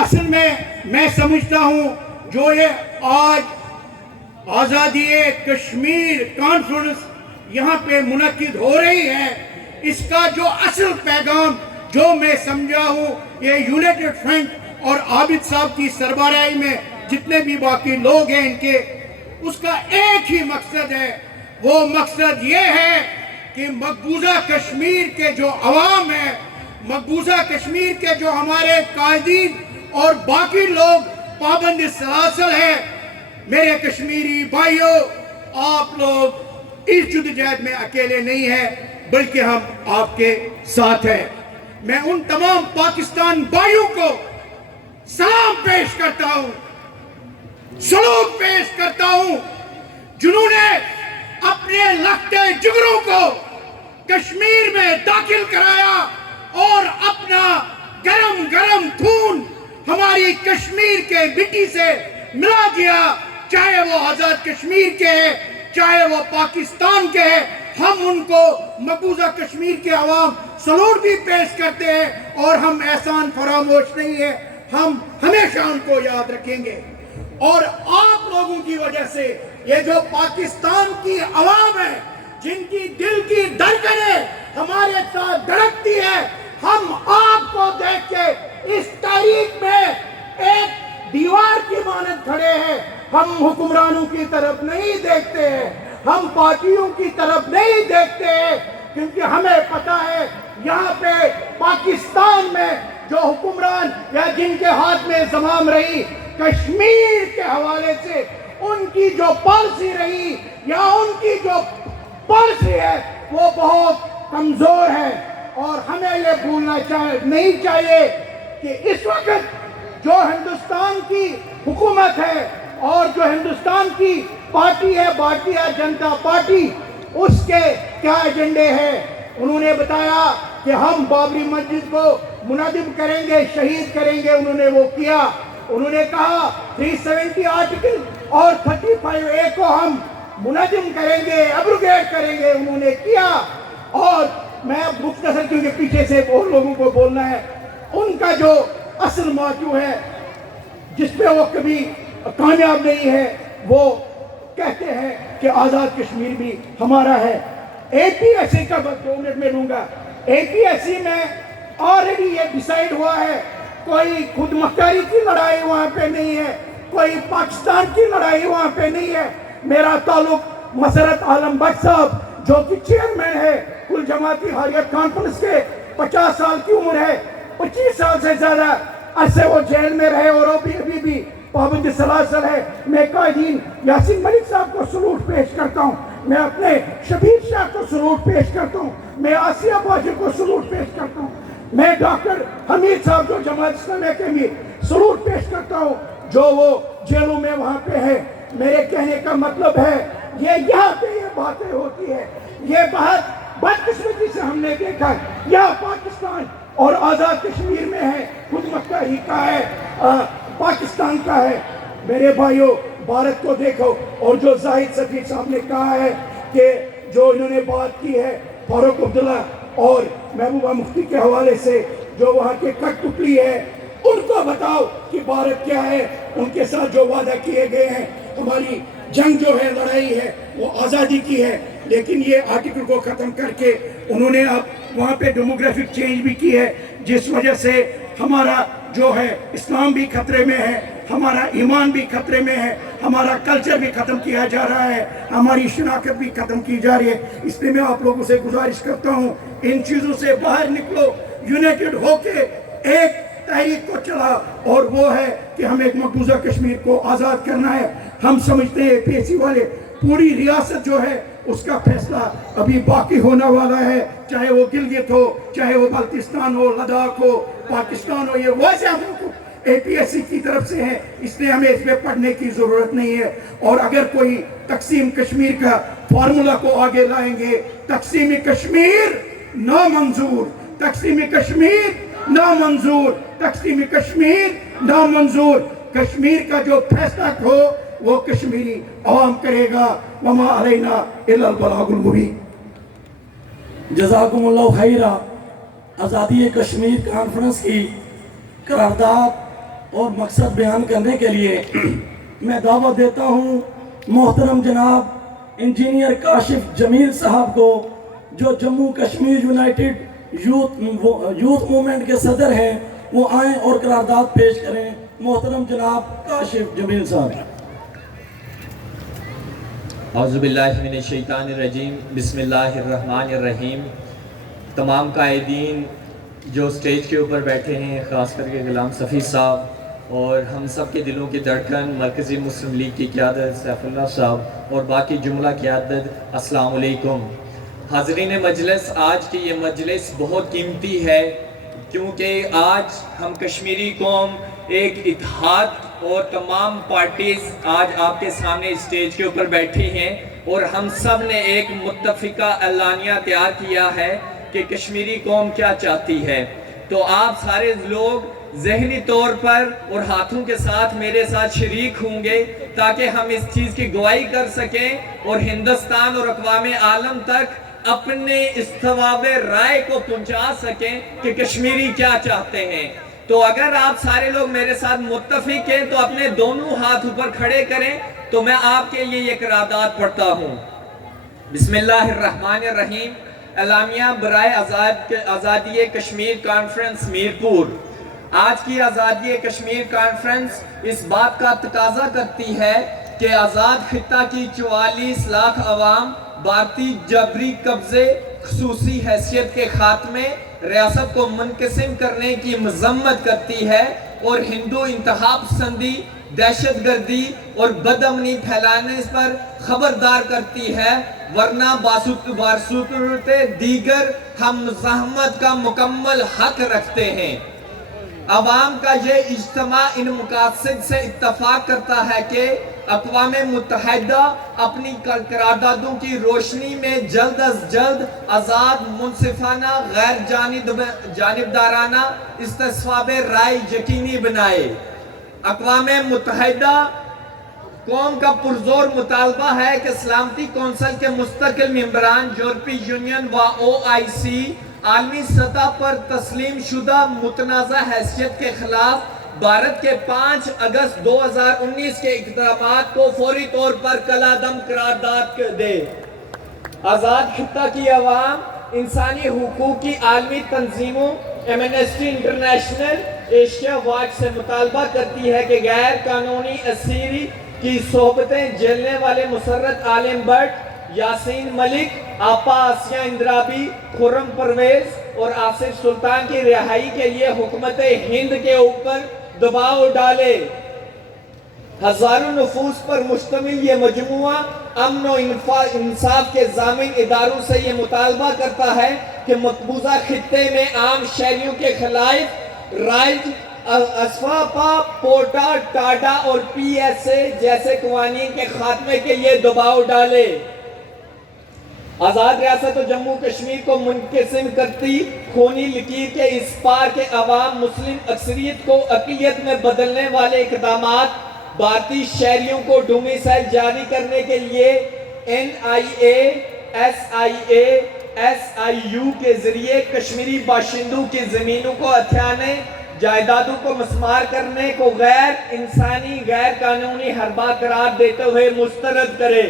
اصل میں سمجھتا ہوں جو یہ آج آزادی کشمیر کانفرنس یہاں پہ منعقد ہو رہی ہے، اس کا جو اصل پیغام جو میں سمجھا ہوں، یہ یونائٹڈ فرنٹ اور عابد صاحب کی سربراہی میں جتنے بھی باقی لوگ ہیں ان کے، اس کا ایک ہی مقصد ہے۔ وہ مقصد یہ ہے کہ مقبوضہ کشمیر کے جو عوام ہیں، مقبوضہ کشمیر کے جو ہمارے قائدین اور باقی لوگ پابند سلاسل ہیں، میرے کشمیری بھائیوں، آپ لوگ اس جدوجہد میں اکیلے نہیں ہیں بلکہ ہم آپ کے ساتھ ہیں۔ میں ان تمام پاکستان بھائیوں کو سلام پیش کرتا ہوں، سلوک پیش کرتا ہوں، جنہوں نے اپنے لگتے جگروں کو کشمیر میں داخل کرایا اور اپنا گرم گرم خون ہماری کشمیر کے مٹی سے ملا دیا، چاہے وہ آزاد کشمیر کے ہیں، چاہے وہ پاکستان کے ہیں۔ ہم ان کو مقبوضہ کشمیر کے عوام سلوٹ بھی پیش کرتے ہیں اور ہم احسان فراموش نہیں ہے، ہم ہمیشہ ان کو یاد رکھیں گے۔ اور آپ لوگوں کی وجہ سے یہ جو پاکستان کی عوام ہے، جن کی دل کی دھڑکنیں ہمارے ساتھ دھڑکتی ہے، ہم آپ کو دیکھ کے اس تاریخ میں ایک دیوار کی مانند کھڑے ہیں۔ ہم حکمرانوں کی طرف نہیں دیکھتے ہیں، ہم پارٹیوں کی طرف نہیں دیکھتے ہیں، کیونکہ ہمیں پتا ہے یہاں پہ پاکستان میں جو حکمران یا جن کے ہاتھ میں زمام رہی کشمیر کے حوالے سے، ان کی جو پالیسی رہی یا ان کی جو پالیسی ہے وہ بہت کمزور ہے۔ اور ہمیں یہ بھولنا نہیں چاہیے کہ اس وقت جو ہندوستان کی حکومت ہے اور جو ہندوستان کی پارٹی ہے بھارتیہ جنتا پارٹی، اس کے کیا ایجنڈے ہیں۔ انہوں نے بتایا کہ ہم بابری مسجد کو منہدم کریں گے، شہید کریں گے، انہوں نے وہ کیا۔ انہوں نے کہا 370 آرٹیکل اور 35A کو ہم منہدم کریں گے، ایبروگیٹ کریں گے، انہوں نے کیا۔ اور میں مختصر کیونکہ پیچھے سے بہت لوگوں کو بولنا ہے، ان کا جو اصل موضوع ہے جس پہ وہ کبھی کامیاب نہیں ہے، وہ کہتے ہیں کہ آزاد کشمیر بھی ہمارا ہے۔ APSC کا بس 2 منٹ میں لوں گا۔ APSC میں آلریڈی یہ ڈیسائیڈ ہوا ہے، کوئی خود مختاری کی لڑائی وہاں پہ نہیں ہے، کوئی پاکستان کی لڑائی وہاں پہ نہیں ہے۔ میرا تعلق مسرت عالم بٹ صاحب جو کہ چیئرمین ہے کل جماعتی حریت کانفرنس کے، 50 سال کی عمر ہے، 25 سال سے زیادہ عرصے وہ جیل میں رہے اور ابھی بھی پابند سلاسل ہے۔ میں قائدین یاسین ملک صاحب کو سلوٹ پیش کرتا ہوں، میں اپنے شبیر شاہ کو سلوٹ پیش کرتا ہوں، میں آسیہ باجی کو سلوٹ پیش کرتا ہوں، میں ڈاکٹر حمید صاحب جو جماعت اسلامیہ کے بھی سلوٹ پیش کرتا ہوں جو وہ جیلوں میں وہاں پہ ہے۔ میرے کہنے کا مطلب ہے یہ یہاں پہ یہ باتیں ہوتی ہے، یہ بات بدقسمتی سے ہم نے دیکھا ہے، یہاں پاکستان اور آزاد کشمیر میں ہے، خود مختاری کا ہے، پاکستان کا ہے۔ میرے بھائیوں، بھارت کو دیکھو، اور جو زاہد سفیر صاحب نے کہا ہے کہ جو انہوں نے بات کی ہے فاروق عبداللہ اور محبوبہ مفتی کے حوالے سے، جو وہاں کے کٹ پتلی ہے، ان کو بتاؤ کہ بھارت کیا ہے، ان کے ساتھ جو وعدہ کیے گئے ہیں۔ ہماری جنگ جو ہے، لڑائی ہے، وہ آزادی کی ہے، لیکن یہ آرٹیکل کو ختم کر کے انہوں نے اب وہاں پہ ڈیموگرافک چینج بھی کی ہے، جس وجہ سے ہمارا جو ہے اسلام بھی خطرے میں ہے، ہمارا ایمان بھی خطرے میں ہے، ہمارا کلچر بھی ختم کیا جا رہا ہے، ہماری شناخت بھی ختم کی جا رہی ہے۔ اس لیے میں آپ لوگوں سے گزارش کرتا ہوں، ان چیزوں سے باہر نکلو، یونائٹڈ ہو کے ایک تحریک کو چلا، اور وہ ہے کہ ہم ایک مقبوضہ کشمیر کو آزاد کرنا ہے۔ ہم سمجھتے ہیں APSC والے پوری ریاست جو ہے اس کا فیصلہ ابھی باقی ہونا والا ہے، چاہے وہ گلگت ہو، چاہے وہ بلتستان ہو، لداخ ہو، پاکستان ہو، یہ ویسے ہم کو APSC کی طرف سے ہیں، اس لیے ہمیں اس میں پڑھنے کی ضرورت نہیں ہے۔ اور اگر کوئی تقسیم کشمیر کا فارمولا کو آگے لائیں گے، تقسیم کشمیر نامنظور، تقسیم کشمیر نامنظور، تقسیم کشمیر نامنظور۔ کشمیر کا جو فیصلہ ہو وہ کشمیری عوام کرے گا، وما علینا الا البلاغ المبین۔ جزاکم اللہ خیرہ۔ آزادی کشمیر کانفرنس کی قرارداد اور مقصد بیان کرنے کے لیے میں دعوت دیتا ہوں محترم جناب انجینئر کاشف جمیل صاحب کو، جو Jammu Kashmir United youth movement کے صدر ہیں، وہ آئیں اور قرارداد پیش کریں۔ محترم جناب کاشف جمیل صاحب۔ اعوذ باللہ من الشیطان الرجیم، بسم اللہ الرحمن الرحیم۔ تمام قائدین جو سٹیج کے اوپر بیٹھے ہیں، خاص کر کے غلام صفی صاحب اور ہم سب کے دلوں کی دھڑکن مرکزی مسلم لیگ کی قیادت سیف اللہ صاحب اور باقی جملہ قیادت، السلام علیکم۔ حاضرین مجلس، آج کی یہ مجلس بہت قیمتی ہے کیونکہ آج ہم کشمیری قوم ایک اتحاد اور تمام پارٹیز آج آپ کے سامنے اسٹیج کے اوپر بیٹھی ہیں اور ہم سب نے ایک متفقہ اعلانیہ تیار کیا ہے کہ کشمیری قوم کیا چاہتی ہے۔ تو آپ سارے لوگ ذہنی طور پر اور ہاتھوں کے ساتھ میرے ساتھ شریک ہوں گے تاکہ ہم اس چیز کی گواہی کر سکیں اور ہندوستان اور اقوام عالم تک اپنے استواب رائے کو پہنچا سکیں کہ کشمیری کیا چاہتے ہیں۔ تو اگر آپ سارے لوگ میرے ساتھ متفق ہیں تو اپنے دونوں ہاتھ اوپر کھڑے کریں تو میں آپ کے لیے یہ قرارداد پڑھتا ہوں۔ بسم اللہ الرحمن الرحیم۔ اعلامیہ برائے آزادی کشمیر کانفرنس میرپور۔ آج کی آزادی کشمیر کانفرنس اس بات کا تقاضا کرتی ہے کہ آزاد خطہ کی 44 لاکھ عوام بھارتی جبری قبضے، خصوصی حیثیت کے خاتمے، ریاست کو منقسم کرنے کی مذمت کرتی ہے اور ہندو انتہا پسندی، دہشت گردی اور بدامنی پھیلانے پر خبردار کرتی ہے، ورنہ بصورت دیگر ہم مزاحمت کا مکمل حق رکھتے ہیں۔ عوام کا یہ اجتماع ان مقاصد سے اتفاق کرتا ہے کہ اقوام متحدہ اپنی قراردادوں کی روشنی میں جلد از جلد آزاد، منصفانہ، غیر جانبدارانہ استصواب رائے یقینی بنائے۔ اقوام متحدہ قوم کا پرزور مطالبہ ہے کہ سلامتی کونسل کے مستقل ممبران، یورپی یونین و OIC عالمی سطح پر تسلیم شدہ متنازع حیثیت کے خلاف بھارت کے 5 اگست 2019 کے اقدامات کو فوری طور پر کالعدم قرار دے۔ آزاد خطہ کی عوام انسانی حقوق کی عالمی تنظیموں ایمنسٹی انٹرنیشنل، ایشیا واچ سے مطالبہ کرتی ہے کہ غیر قانونی اسیری کی صحبتیں جیلنے والے مسرت عالم بٹ، یاسین ملک، آپا آسیہ اندرابی، خرم پرویز اور آصف سلطان کی رہائی کے لیے حکومت ہند کے اوپر دباؤ ڈالے۔ ہزاروں نفوس پر مشتمل یہ مجموعہ امن و انصاف کے ضامن اداروں سے یہ مطالبہ کرتا ہے کہ مقبوضہ خطے میں عام شہریوں کے خلاف رائج اسفاپا، پوٹا، ٹاڈا اور PSA جیسے قوانین کے خاتمے کے لیے دباؤ ڈالے۔ آزاد ریاست و جموں کشمیر کو منقسم کرتی خونی لکیر کے اس پار کے عوام مسلم اکثریت کو اقلیت میں بدلنے والے اقدامات بھارتی شہریوں کو ڈومیسائل جاری کرنے کے لیے NIA، SIA، SIU کے ذریعے کشمیری باشندوں کی زمینوں کو ہتھیانے، جائیدادوں کو مسمار کرنے کو غیر انسانی، غیر قانونی حربہ قرار دیتے ہوئے مسترد کرے۔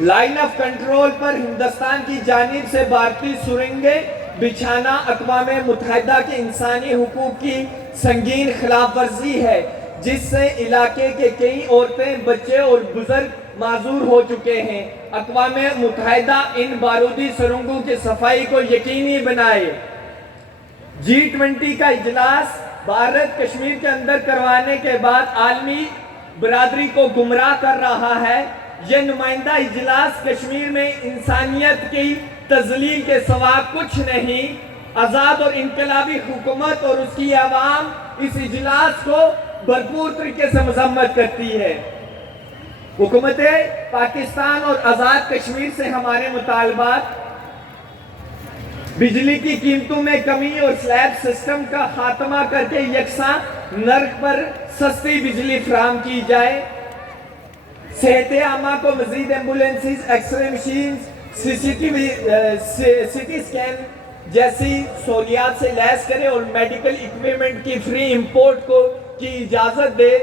لائن آف کنٹرول پر ہندوستان کی جانب سے بھارتی سرنگیں بچھانا اقوام متحدہ کے انسانی حقوق کی سنگین خلاف ورزی ہے، جس سے علاقے کے کئی عورتیں، بچے اور بزرگ معذور ہو چکے ہیں۔ اقوام متحدہ ان بارودی سرنگوں کی صفائی کو یقینی بنائے۔ G20 کا اجلاس بھارت کشمیر کے اندر کروانے کے بعد عالمی برادری کو گمراہ کر رہا ہے۔ یہ نمائندہ اجلاس کشمیر میں انسانیت کی تذلیل کے سوا کچھ نہیں۔ آزاد اور انقلابی حکومت اور اس کی عوام اس اجلاس کو بھرپور طریقے سے مذمت کرتی ہے۔ حکومت پاکستان اور آزاد کشمیر سے ہمارے مطالبات: بجلی کی قیمتوں میں کمی اور سلیب سسٹم کا خاتمہ کر کے یکساں نرخ پر سستی بجلی فراہم کی جائے۔ صحت عامہ کو مزید ambulances, X ray machines, CT scan جیسی سہولیات سے لیس کرے اور میڈیکل اکوپمنٹ کی فری امپورٹ کی اجازت دے۔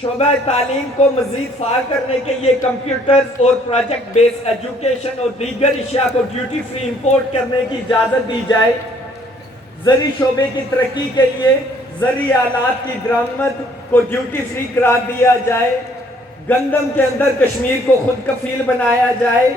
شعبہ تعلیم کو مزید فعال کرنے کے لیے کمپیوٹرز اور پروجیکٹ بیس ایجوکیشن اور دیگر اشیاء کو ڈیوٹی فری امپورٹ کرنے کی اجازت دی جائے۔ زرعی شعبے کی ترقی کے لیے زرعی آلات کی درآمد کو ڈیوٹی فری قرار دیا جائے۔ گندم کے اندر کشمیر کو خود کفیل بنایا جائے۔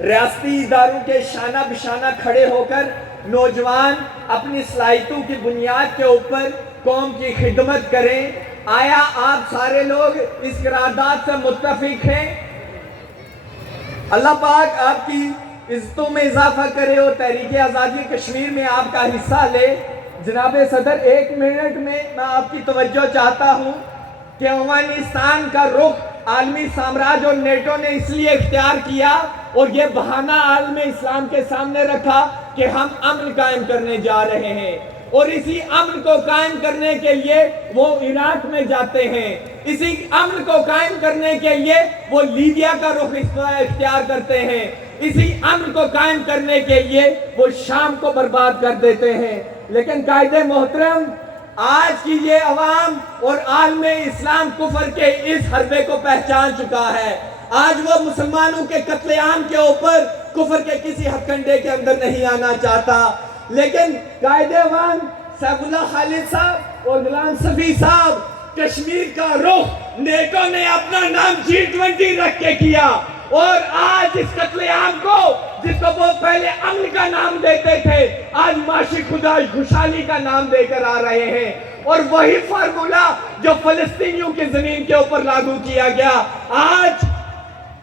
ریاستی اداروں کے شانہ بشانہ کھڑے ہو کر نوجوان اپنی صلاحیتوں کی بنیاد کے اوپر قوم کی خدمت کریں۔ آیا آپ سارے لوگ اس قرارداد سے متفق ہیں؟ اللہ پاک آپ کی عزتوں میں اضافہ کرے اور تحریک آزادی کشمیر میں آپ کا حصہ لے۔ جناب صدر، 1 منٹ میں آپ کی توجہ چاہتا ہوں کہ افغانستان کا رخ عالمی سامراج اور نیٹو نے اس لیے اختیار کیا اور یہ بہانہ عالم اسلام کے سامنے رکھا کہ ہم امن قائم کرنے جا رہے ہیں، اور اسی امن کو قائم کرنے کے لیے وہ عراق میں جاتے ہیں، اسی امن کو قائم کرنے کے لیے وہ لیبیا کا رخ اختیار کرتے ہیں، اسی امن کو قائم کرنے کے لیے وہ شام کو برباد کر دیتے ہیں۔ لیکن قائد محترم، آج کی یہ عوام اور عالم اسلام کفر کے اس حربے کو پہچان چکا ہے۔ آج وہ مسلمانوں کے قتل عام کے اوپر کفر کے کسی ہتھ کنڈے کے اندر نہیں آنا چاہتا۔ لیکن قائد عوام سیف اللہ خالد صاحب اور غلام صفی صاحب، کشمیر کا رخ نیٹو نے اپنا نام G20 رکھ کے کیا، اور آج اس قتل عام کو، جس کو وہ پہلے امن کا نام دیتے تھے، آج معاشی خوشحالی کا نام دے کر آ رہے ہیں۔ اور وہی فارمولا جو فلسطینیوں کی زمین کے اوپر لاگو کیا گیا، آج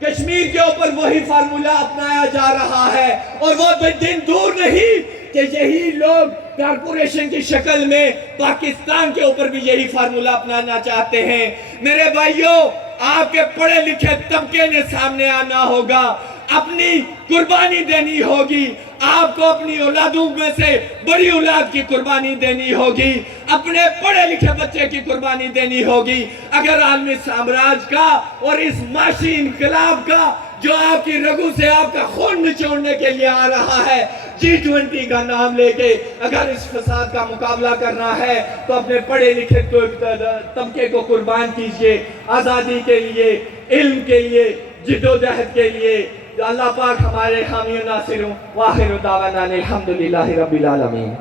کشمیر کے اوپر وہی فارمولا اپنایا جا رہا ہے۔ اور وہ دن دور نہیں کہ یہی لوگ کارپوریشن کی شکل میں پاکستان کے اوپر بھی یہی فارمولا اپنانا چاہتے ہیں۔ میرے بھائیوں، آپ کے پڑھے لکھے طبقے نے سامنے آنا ہوگا، اپنی قربانی دینی ہوگی، آپ کو اپنی اولادوں میں سے بڑی اولاد کی قربانی دینی ہوگی، اپنے پڑھے لکھے بچے کی قربانی دینی ہوگی، اگر عالمی سامراج کا اور اس معاشی انقلاب کا جو آپ کی رگوں سے آپ کا خون نچوڑنے کے لیے آ رہا ہے، G20 کا نام لے کے اگر اس فساد کا مقابلہ کرنا ہے تو اپنے پڑھے لکھے طبقے کو قربان کیجئے، آزادی کے لیے، علم کے لیے، جدوجہد کے لیے۔ اللہ پاک ہمارے حامی و ناصر ہوں۔ وآخر دعوانا الحمدللہ رب العالمین۔